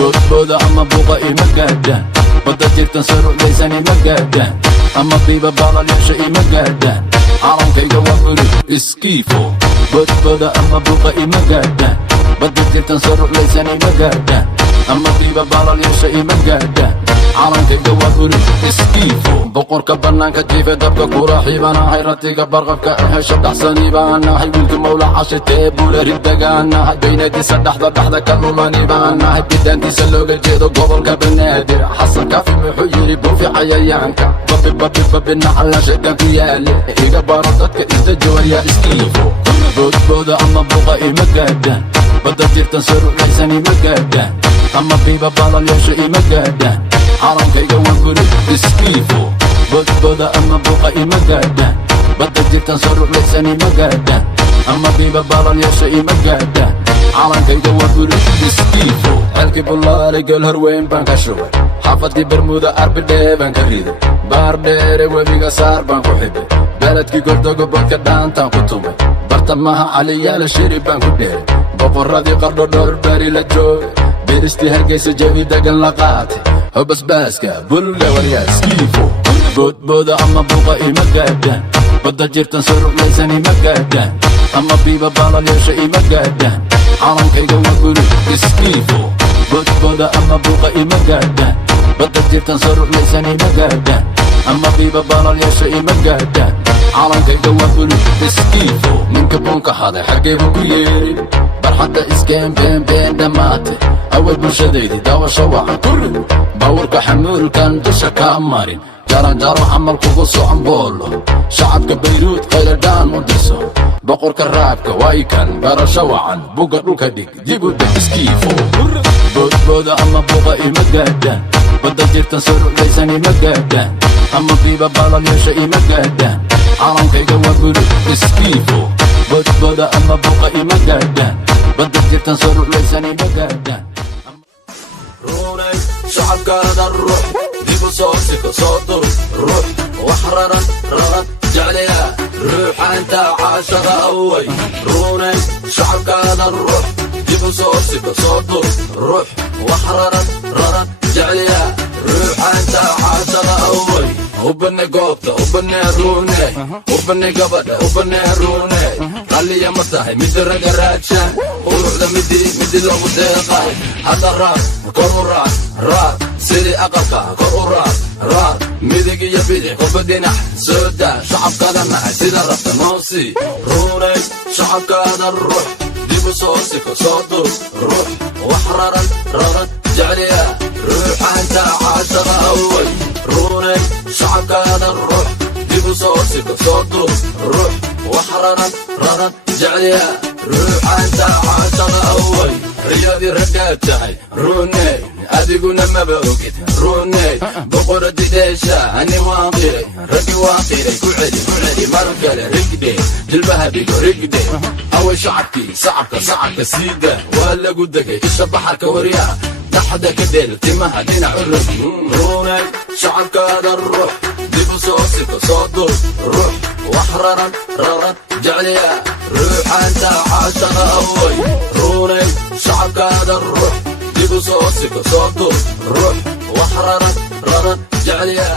boodbooda ama buuqa ima gaadhaan badda jirtan sarucdaysani ma gaadhaan ama diiba baalalyasha ima gaadhaan calankayga waa buri iskiifo boodbooda ama buuqa ima gaadhaan badda jirtan sarucdaysani ma gaadhaan ama diiba baalalyasha ima gaadhaan calankayga waa buri iskiifo boqorka bannaanka jiife dabka kuraaxii baan ahay ratiga barqabka ahesha dhaxsani baan ahay wiilka mawla cashitee buule ridagaan ahay baynadiisa dhaxda ka lulani baan ahay bidaantiisa looga jeedo gobolka banaadir xasan kaafi muxuu yidhi buufi cayayaanka babi nacala shaytaan ku yaale iga baro dadka isda jawaryaa iskiifo boodbooda ama buuqa ima gaadhaan badda jirtan sarucdaysani ma gaadhaan ama biiba baalalyasha ima gaadhaan calankayga waa buri iskiifo boodbooda ama buuqa ima gaadhaan badda jirtan sarucdaysani ma gaadhaan ama biiba baalalyasha ima gaadhaan calankayga waa buri iskiifo ceelkii bullaale geel horweyn baan ka shubay xaafadii bermuuda arbidhee baan ka riday baar dheere webiga saar baan ku xidhay beledkii gordogo bodka dhaantaan ku tumay bartamaha caliyaala shiri baan ku dheeray boqorradii qardho dhowr bari la joogay biristii hargaysa jawi degan la qaatay hobasbaaska bulga waryaa iskiifo boodbooda ama buuqa ima gaadhaan badda jirtan sarucdaysani ma gaadhaan ama biiba baalalyasha ima gaadhaan calankayga waa buri iskiifo boodbooda ama buuqa ima gaadhaan badda jirtan sarucdaysani ma gaadhaan ama biiba baalalyasha ima gaadhaan calankayga waa buri iskiifo ninka buunka haday xaggaybu ku yeerin barxadda iskeen beenbeen dhammaatay awal bulshadaydii daawasho wacan ku rid bawrka xamuulkan dusha kaa marin jaranjaro camal kugu socon boolo shacabka bayruud qayladhaan u dhiso boqorka raabka waykan barasho wacan buga dhulka dhig dib u deg iskiifo boodbooda ama buuqa ima gaadhaan badda jirtan sarucdaysani ma gaadhaan ama biiba baalalyasha ima gaadhaan calankayga waa buri iskiifo boodbooda ama buuqa ima gaadhaan badda jirtan sarucdaysani ma gaadhaan runay shacabkaada ruux dib u soo siko soo dur ruux wax raran jeclaya ruuxa intaa caashada away runay shacabkaada ruux dib u soo siko soo dur ruux wax raran jeclaya ruuxa intaa caashada away ubane goobta ubane rune ubane gabadha ubane rune qalliya ma tahay midi raga raaja uruxda midi loogu deeqay hadda raad kor u raad sidii aqalka kor u raad midig iyo bidix qofba dhinac soo daa shacabkaada nahay sida rabta noosi runay shacabkaada ruux dib u soo siko soo dur ruux wax raran jeclaya ruuxa intaa caashada away runay shacabkaada ruux dib u soo siko soo dur ruux wax raran jeclaya ruuxa intaa caashada away riyadii raggaad tahay runay adiguna maba ogid runay boqoradi dheesha ani waan qiray raggi waan qiray ku celi mar kale rigdhe jilbaha dhigo rigdhe away shacabkii sacabka siida waa lagu degay isha baxarka waryaa dhaxda ka dheel timaha dhinac u rog runay shacabkaada ruux dib u soo siko soo dur ruux wax raran jeclaya ruuxa intaa caashada away runay shacabkaada ruux dib u soo siko soo dur ruux wax raran jeclaya